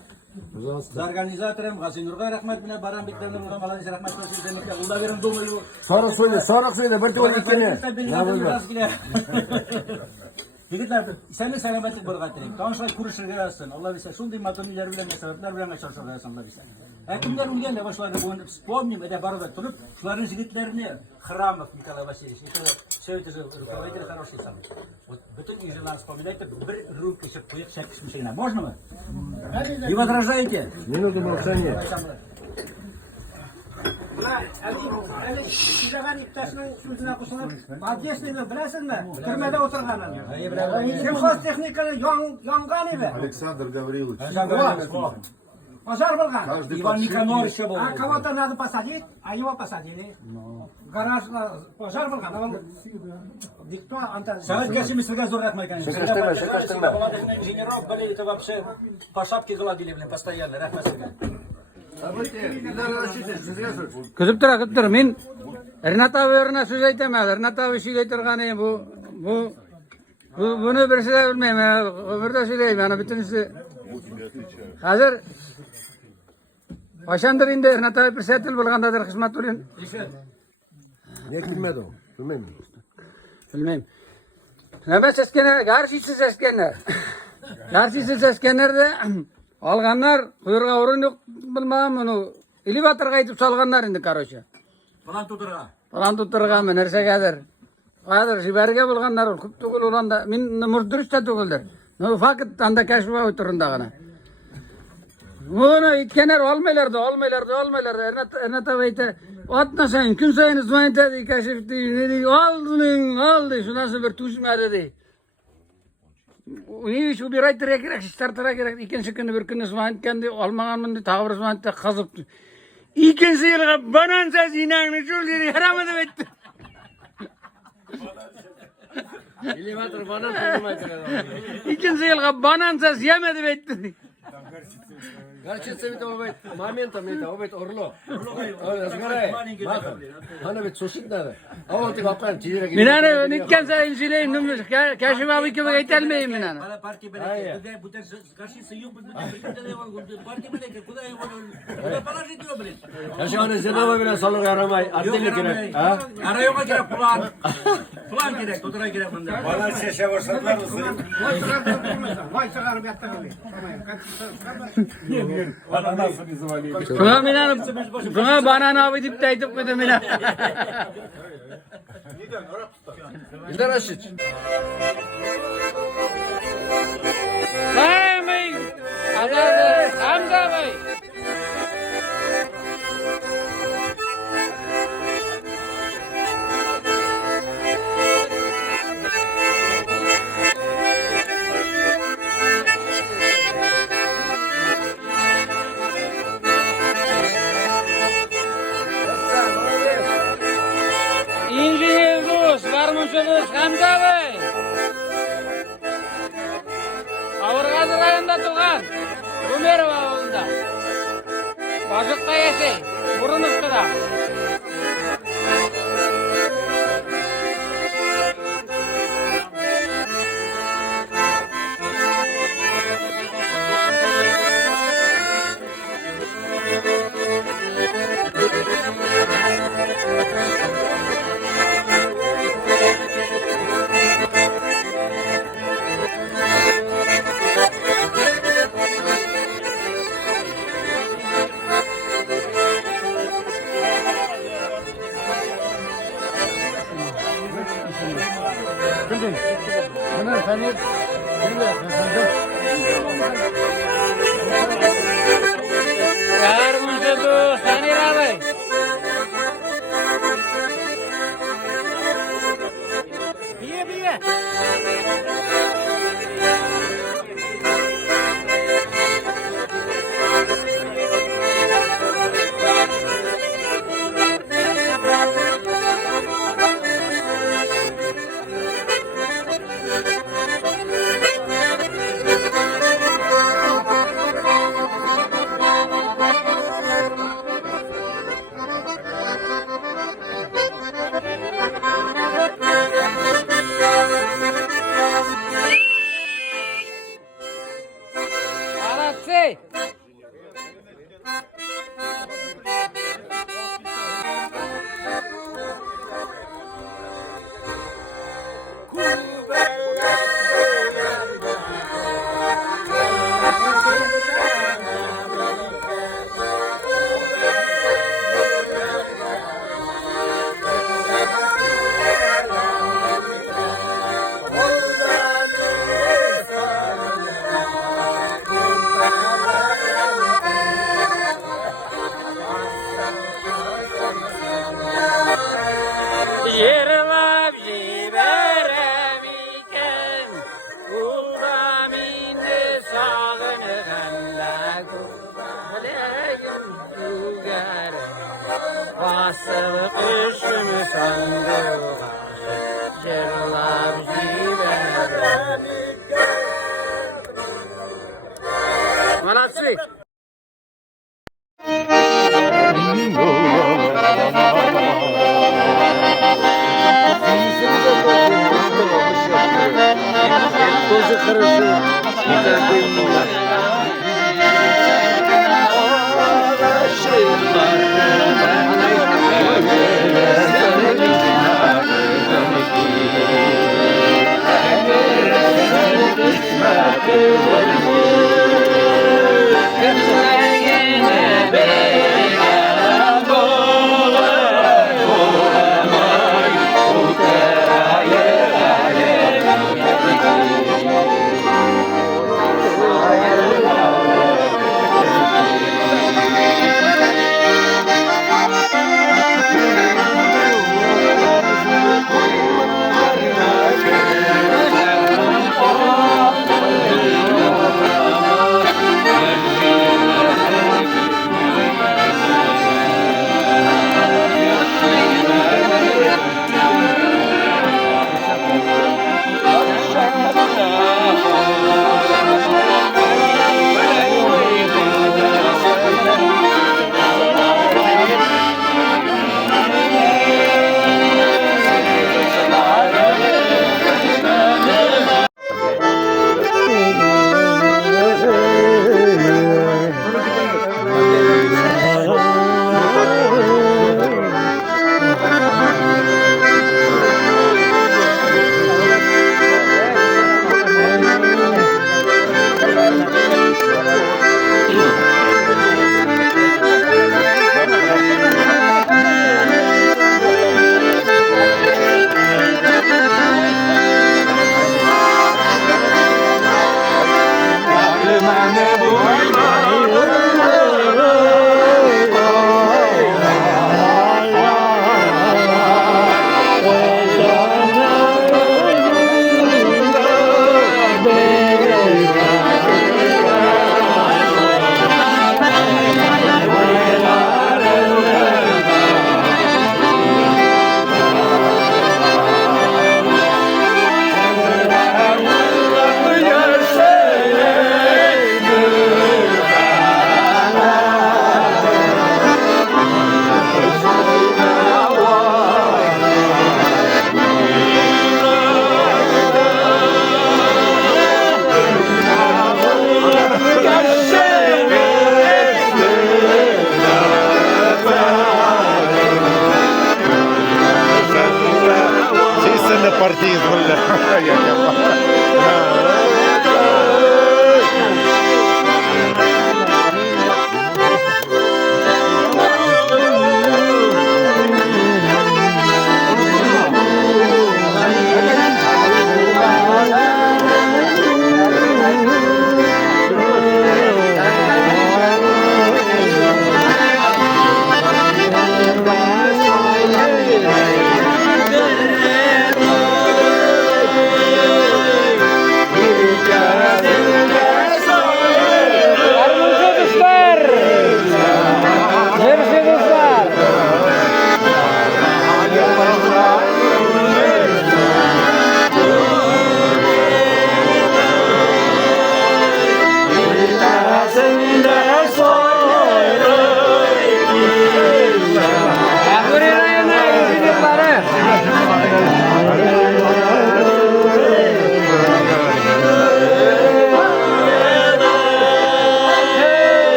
За организатором, Газинурга рахмат, меня барам биттен, Галадис рахмат, спасибо, демекте, Улда верим, думаю. 40 söyle, bir tuvalet gittiğini. Yigitlar, seni selametlik bo'lgan tilak. Tanishlar ko'rishirga yazsin. Alloh bilsa, shunday matnlar bilan, sabablar bilan yashashga yazsin, Alloh bilsa. Kimlar o'lganda boshlarida bo'lib, вспомним, это barada turib, shularning yigitlarini Храмов Николай Васильевич, все это же руководители хорошие сами. Вот bütün yüzyıllar вспоминает, bir рюмка еще куек шакиш мышина. Можно мы? Не возражаете? Минуту молчания. Sizden iptaşının sözüne kusulup, adresini bilesinmi? Türmede oturganın. Sivxoz texnikanın yangan evi. Александр Гаврилович. Пожар bo'lgan. Иван Никонорович был. А кого-то надо посадить, а его посадили. Гараж, пожар bo'lgan. Никто, Совет Гашим Сергей Зурахмай, конечно. Шикаштырма. Инженеров были, это вообще по шапке гладили, блин, постоянно. Рахмат Сергей. Kızıp dur. Men Rinat abi örüne söz aytaman. Rinat abi söyley turgany bunu birisi de bilmeyim. Öbürde söyleyeyim yani bütünüsü. Hazır Aşandır indi Rinat abi persetil bulgandadır hizmet ulen. Ne bilmedi o? Bilmem. Bilmeyim. Nöbet seskenler, karşısız seskenler. Karşısız seskenler de alganlar kuyruğa urun yok bilmem onu. Elevatorga aytıp salganlar indi karşı. Falan tuturgan men nerse kadar. Kadar jiberge bulganlar ol. Kup tugul ulanda min murduruşta tuguldur. No fakit anda keşfa oturunda gana. Bunu itkener olmaylardı. Ernat abi atna sayın, gün sayın uzman dedi, keşifti, dedi, aldı, şu nasıl bir tuşma dedi. Uyu şu bir ay tere gerek, startara gerek, ikinci günü bir gün uzman kendi almagan mı dedi, tavır uzman dedi, kazıp. İkinci yılga banan ses inanını şul dedi, haram edip etti. İkinci yılga banan ses yemedi etti. Горчица ведь моментом это, орло. Разгорай. Она ведь сушить надо. А вот и вапан тирек. Minane nikken sayın Züleyh numuz keşif abi gibi getirmeyin minane. Bana parti belediye, bu karşısı yok, bu parti belediye, kuda положить его, блин. Yaşanı zenava bile salır yaramay. Adeli gerek. Ha? Arayoma gerek, plan gerek, tutura gerek bunda. Bana şeşe başladılar mısın? Vay çıkarıp yattırılıyor. Ананасы завалили. Şuna minane, şuna banan abi dip de aytıp koydu minane. İlder Aşiç. Sayın Bey, Hamza Bey. İnciniyerimiz, varmışımız Hamza Bey. Avırgazi rayonunda tuğan, Rumerov avulunda. Bozukta yaşay, burun üstüda. Yardımcı Sanir abi. Biye. Asıl üstümü sandığı Cırlap jiberim Молодцы! Тоже хорошо.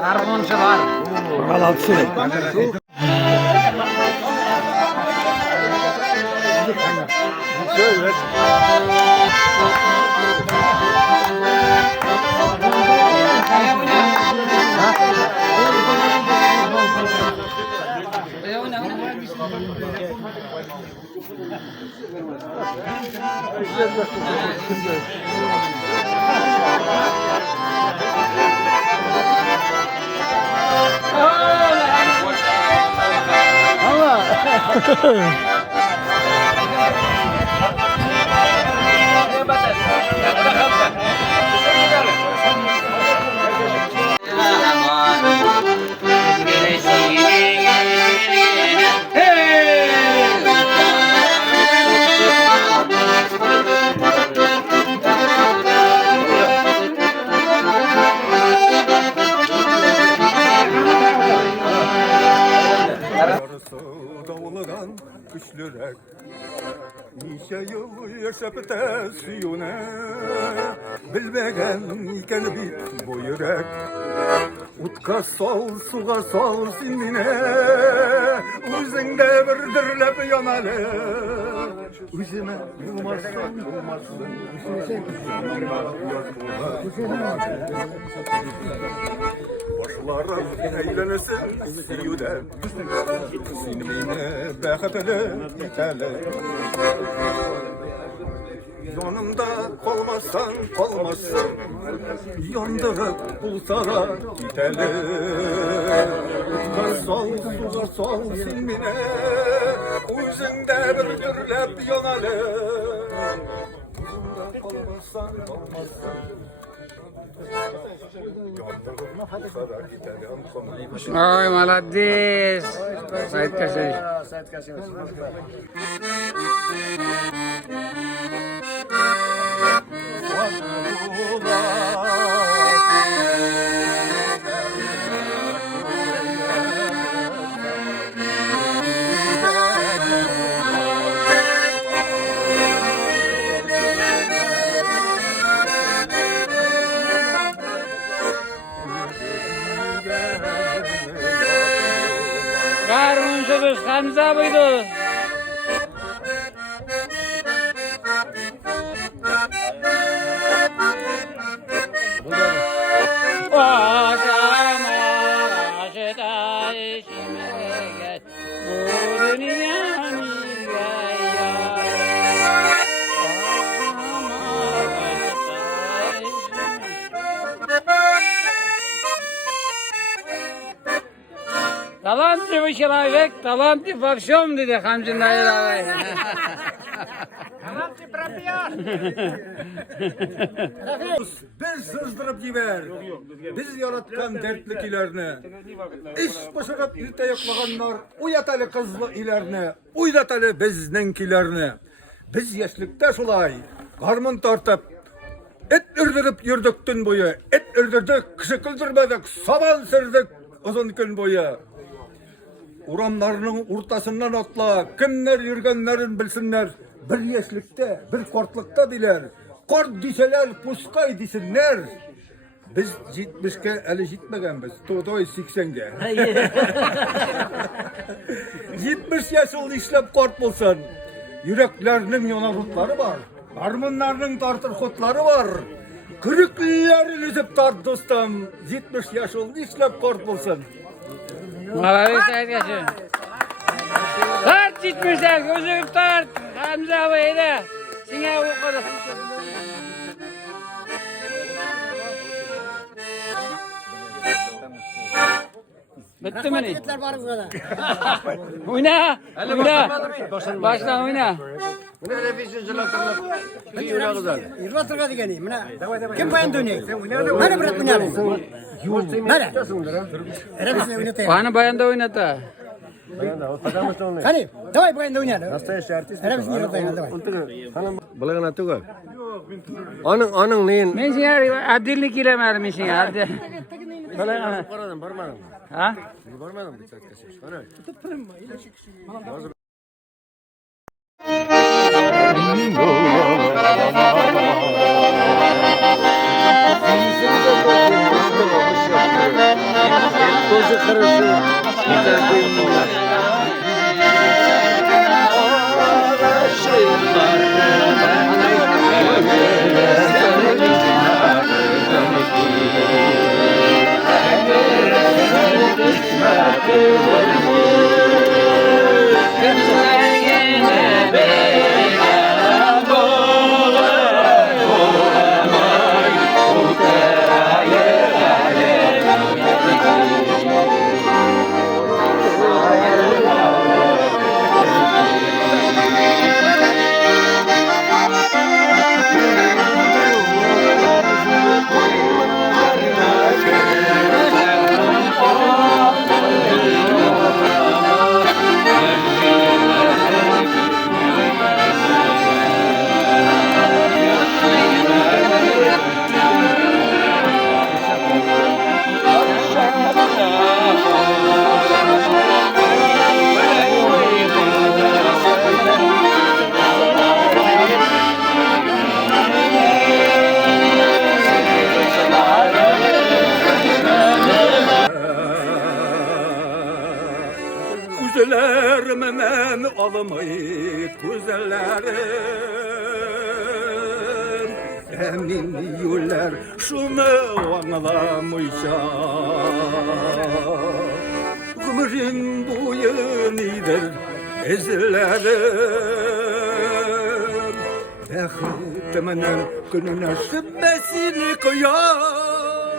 Harmonchilar. Yarısı davuldan güçlürek Nice yıl yaşap da suyuna Bilmegen iken bit bu yürek Utka sol, suğa sol sinine Üzünde bir dirlep yanalı Üzüme bulmazsın, bulmazsın Başlarım eğlenesin siyude Sinmine bekatele itele Yanımda kalmazsan kalmazsın Yandırıp bulsara itele Utka sol, suğa sol sinmine Üzünde bir dürlep yanalı Yanımda kalmazsan kalmazsın Ay, молодец. Said Kasey. Harmonchimiz Hamza buydu. Талантливый человек, талантлив во всем, dedi Hamzin Dayır ağabey. Biz sızdırıp giber. Biz yaratkan dertlik ilerine. İş başarıp irte yoklaganlar uyatalı kızlı ilerine. Uydatalı bizdenkilerine. Biz yaşlıkta şulay. Karmın tartıp et öldürüp yürüdük tün boyu. Et öldürdük, kışı kıldırmadık. Saban sırdık uzun gün boyu. Uramlarının ortasından atla, kimler yürgenlerin bilsinler. Bir yaşlıkta, bir kortlukta diler. Kort diseler, puskay desinler. Biz 70'ke eli gitmegenbiz, Todoy 80'ge. 70 yaşıl işlep kort bulsan, yüreklerinin yanarutları var. Harmonlarının tartır kutları var. Kırıklıların üzüp tart dostum, 70 yaşıl işlep kort bulsan. Молодец, Said Kasey. Tart gitmişler, gözü tart. Hamza Bey'de. Sine okudu. Bitti mi? Oyna. Oyna. Başla oyna. Bu ne revizyon zılatırlık? Bir yürü güzel. Yırlatırga degeni. Mana kim bayan dönüyor? Mana bırak oynayalım. Mana? Erabisini oynatayım. Bana bayanda oynata. Hani, давай bayanda oynayalım. Nastoящий артист. Erabisini yırlatayım, давай. Bilagin atı koy. Onun neyin? Men seni adillik ilemedim men seni. Adil. Barmadım, barmadım. Ha? Barmadım bir saat kaçış. Bana. Kırışı kırışı. Güzellerimden alamayıp güzellerim emin yüller şunu anlamayacak Ömrüm boyu nedir ezlerim Bektiminin gününe şüphesini koyar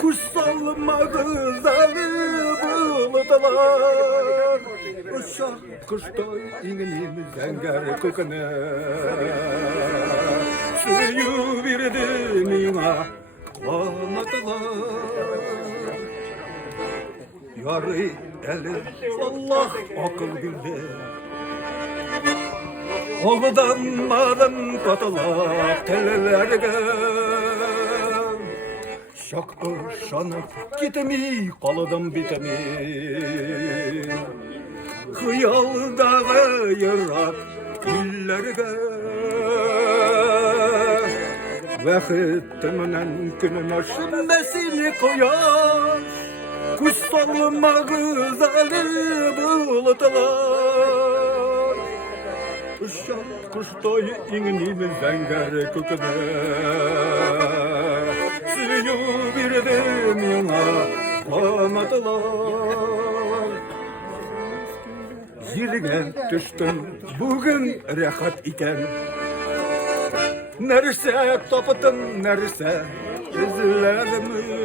Kuş salmadı zalim bulutlar Uşak kuştoy inginimiz zenger kokuna Suyu birdi mina anlatılar Yarı eli Allah akıl bildi Oğudanmadan katılak tellerge Şak ışanıp gitemi kalıdım bitemi Hıyaldağı yırak illerge Vakittiminen gününe şimdesini koyar Kuş salmağı zalim bulutlar Uşak kuştoy inginimiz zenger kukuna Suyu birdim yana anlatılar Zirge düştüm bugün rehat iken Nerse tapıtın nerse izlerimi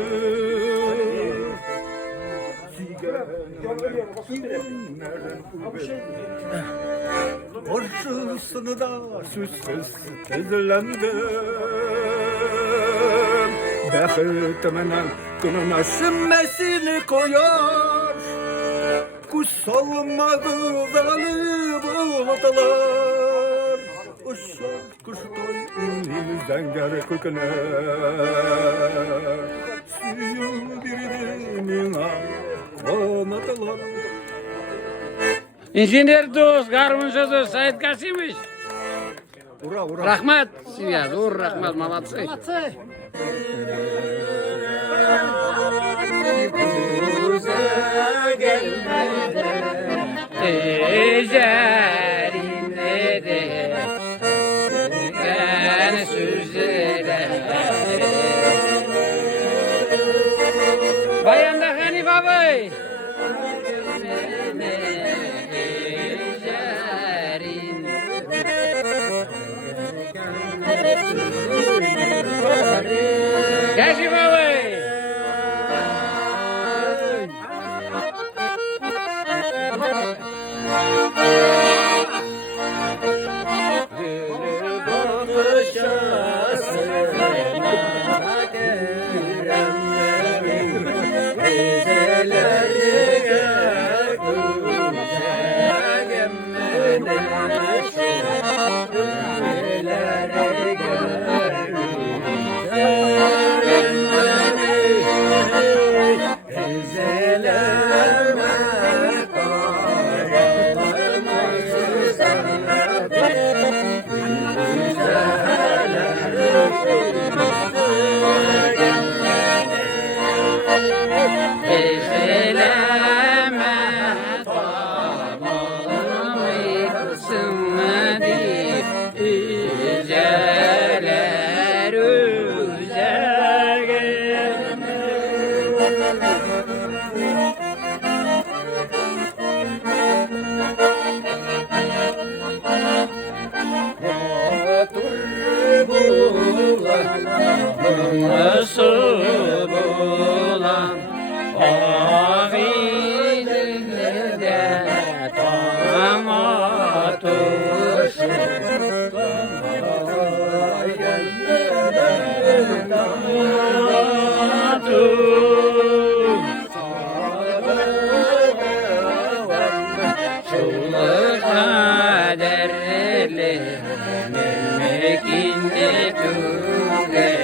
Orçusunu da süssüz tezlendim Bektiminin gününe şimmesini koyar Kuş salmadı zalim bulutlar Uşak kuştoy inlimizden geri küküne Suyu birdimine anlatılar İnженер dost, garmınca dost, Sait Kasimiç. Ura ura Rahmat sizga, zo'r rahmat, молодцы. Bayanda Hanif abi. Kaşif abi. Nasıl bulan avilerde tam kaderli memlekinde türe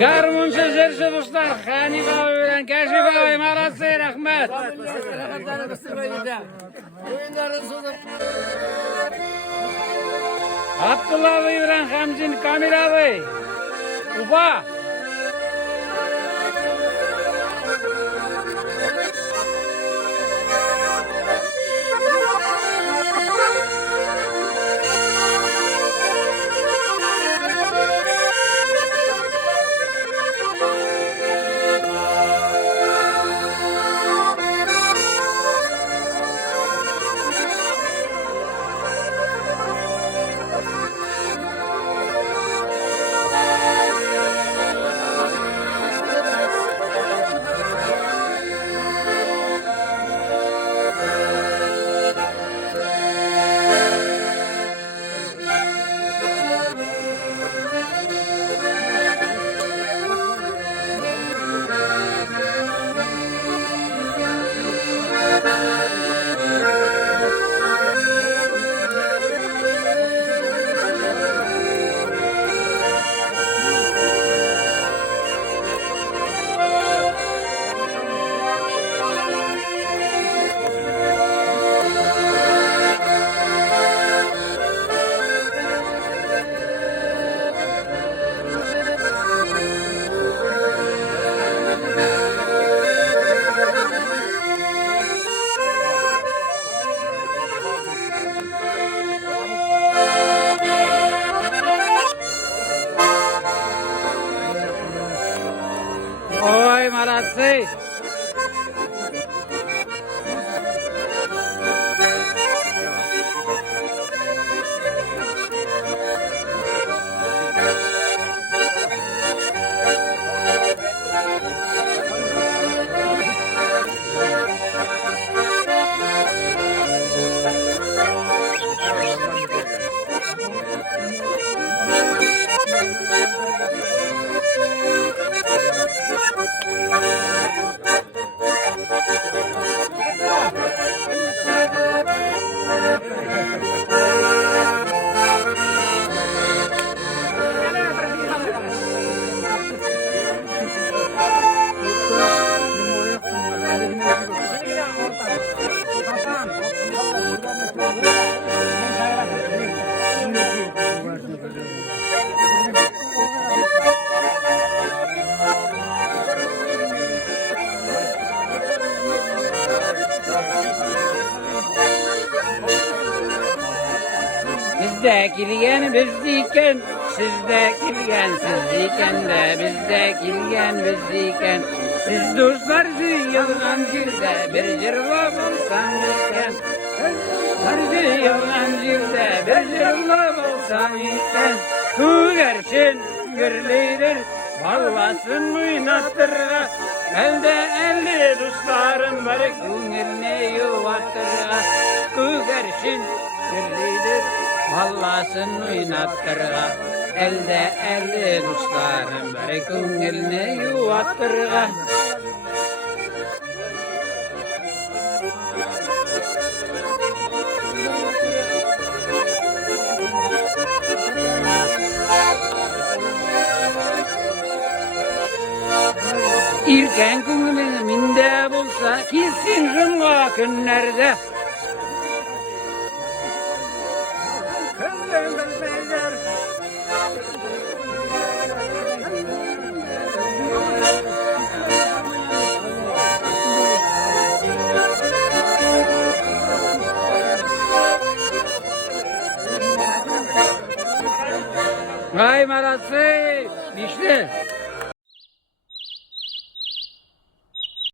Garmuncu zersi dostlar, Hanif abi bilen Kaşif abi, Marat Sey, rahmet. Abdullah abi bilen Hamzin, Kamil abi, Uba. Oy Marat Sey. Bizde kilgen bizdeyken, sizde kilgen sizdeyken de bizde kilgen bizdeyken. Siz dostlar yılgan jirde bir jirla bulsan iken. Her yılgan jirde bir jirla bulsan iken. Bu gerçin gürleydir, ballasın oynattırga. Elde elli dostlarım var, günlerine yuvattırga. Bu gerçin gürleydir, ballasın oynattırga. Elde elli dostlarım var, günlerine yuvattırga. İlken ko'nglim minde bo'lsa, kelsin shunga kunlarda. bildim bilmeyler. Vay marası, dişli.